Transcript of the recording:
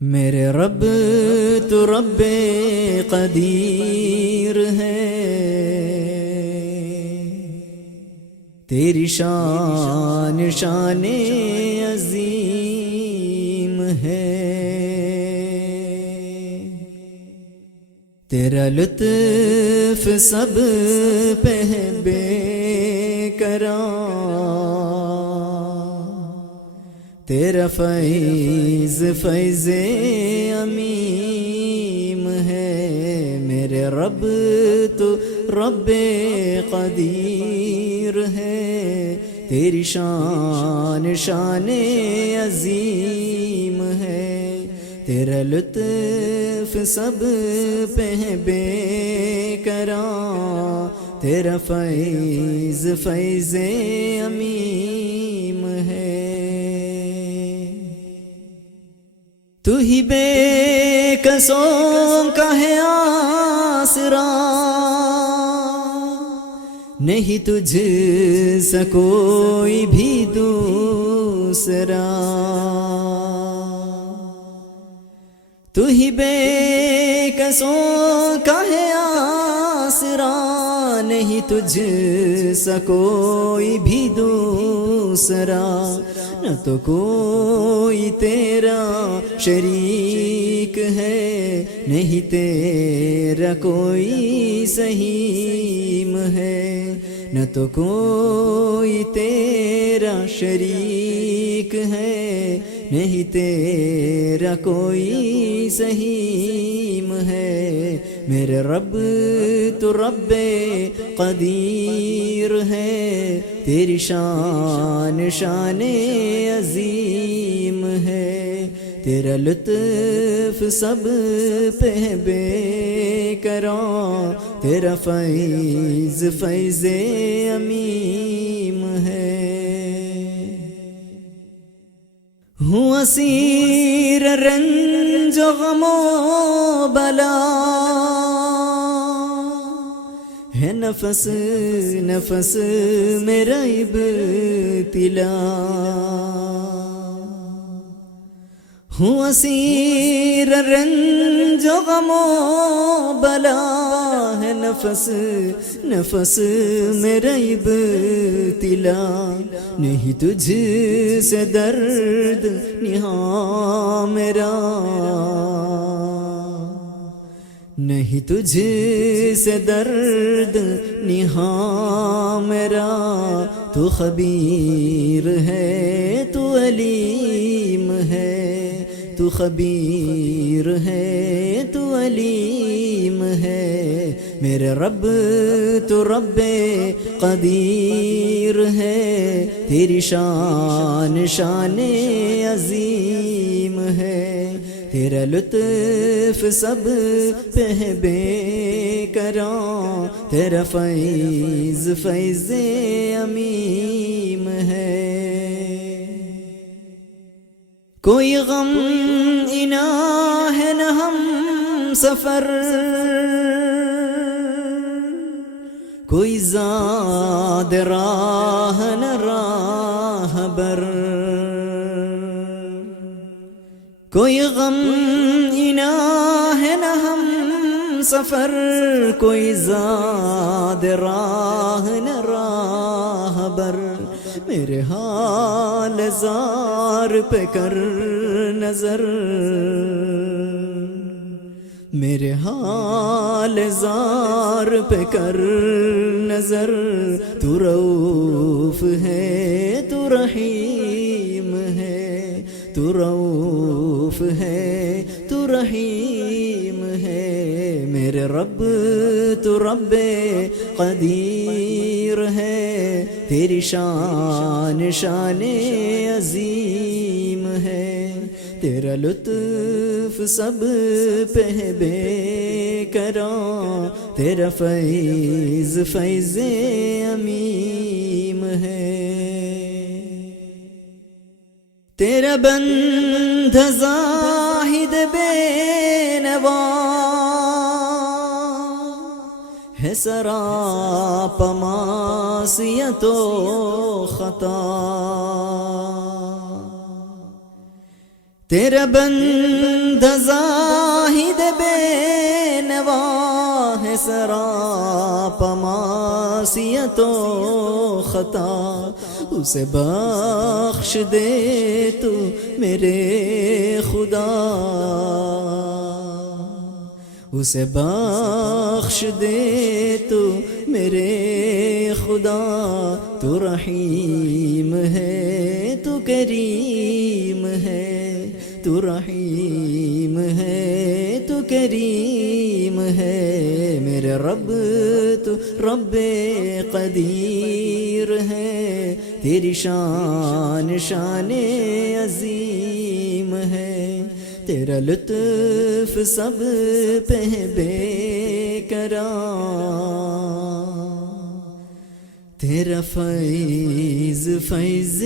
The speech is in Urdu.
میرے رب تو رب قدیر ہے، تیری شان شان عظیم ہے، تیرا لطف سب پہ بے قرار، تیرا فیض فیض عمیم ہے، میرے رب تو رب قدیر ہے، تیری شان شان عظیم ہے، تیرا لطف سب پہ بے قرار، تیرا فیض فیض عمیم ہے، تو ہی بے کسوں کا ہے آسرا، نہیں تجھ سا کوئی بھی دوسرا، تو ہی بے کسوں کا ہے آسرا، نہیں تجھ سا کوئی بھی دوسرا، نہ تو کوئی تیرا شریک ہے، نہیں تیرا کوئی سہیم ہے، نہ تو کوئی تیرا شریک ہے، نہیں تیرا کوئی سہیم ہے، میرے رب تو رب قدیر ہے، تیری شان شان عظیم ہے، تیرا لطف سب پہ بے قرار، تیرا فیض فیض عمیم ہے، ہوں اسیر رنج و غم و بلا، ہے نفس نفس میرا ابتلا، ہوں اسیر رنج و غم و بلا، ہے نفس نفس میرا ابتلا، نہیں تجھ سے درد نہاں میرا، نہیں تجھ سے درد نہاں میرا، تو خبیر ہے تو علیم ہے، تو خبیر ہے تو علیم ہے، میرے رب تو رب قدیر ہے، تیری شان شان عظیم ہے، تیرا لطف سب پہ بے قرار، تیرا فیض فیض عمیم ہے، کوئی غم انا ہے نہ ہم سفر، کوئی زاد راہ نہ راہ بر، کوئی غم انا ہے نہ ہم سفر، کوئی زاد راہ نہ راہ بر، میرے حال زار پہ کر نظر، میرے حال زار پہ کر نظر، تو رؤوف ہے تو رحیم ہے، تو رؤوف ہے تو رحیم ہے، میرے رب تو رب قدیر ہے، تیری شان شان عظیم ہے، تیرا لطف سب پہ بے قرار، تیرا فیض فیض عمیم ہے، تیرا بند زاہد بے نوا ہے، سراپا معصیت و خطا، تیرا بندہ زاہد بے نوا ہے، سراپا معصیت و خطا، اسے بخش دے تو میرے خدا، اسے بخش دے تو میرے خدا، تو رحیم ہے تو کریم ہے، تو رحیم ہے تو کریم ہے، میرے رب تو رب قدیر ہے، تیری شان شان عظیم ہے، تیرا لطف سب پہ بے قرار، تیرا فیض فیض